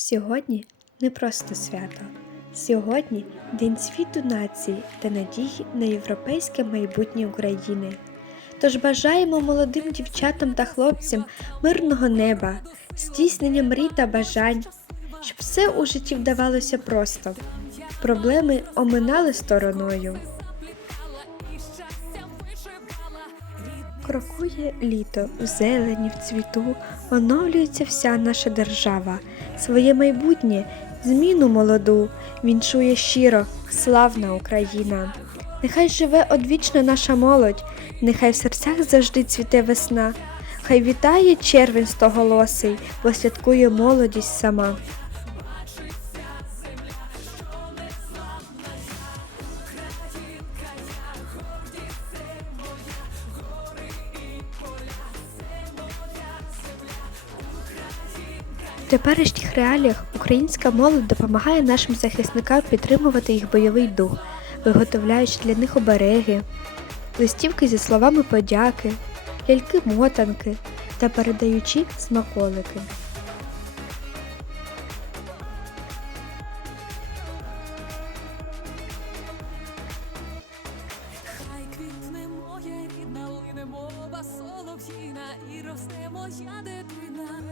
Сьогодні не просто свято. Сьогодні День світу нації та надії на європейське майбутнє України. Тож бажаємо молодим дівчатам та хлопцям мирного неба, здійснення мрій та бажань, щоб все у житті вдавалося просто, проблеми оминали стороною. Крокує літо в зелені, в цвіту, оновлюється вся наша держава. Своє майбутнє, зміну молоду, віншує щиро, славна Україна. Нехай живе одвічно наша молодь, нехай в серцях завжди цвіте весна. Хай вітає червень стоголосий, бо святкує молодість сама. Теперішніх реаліях українська молодь допомагає нашим захисникам підтримувати їх бойовий дух, виготовляючи для них обереги, листівки зі словами подяки, ляльки-мотанки та передаючи смаколики. Солов'їна, і росте моя дитина.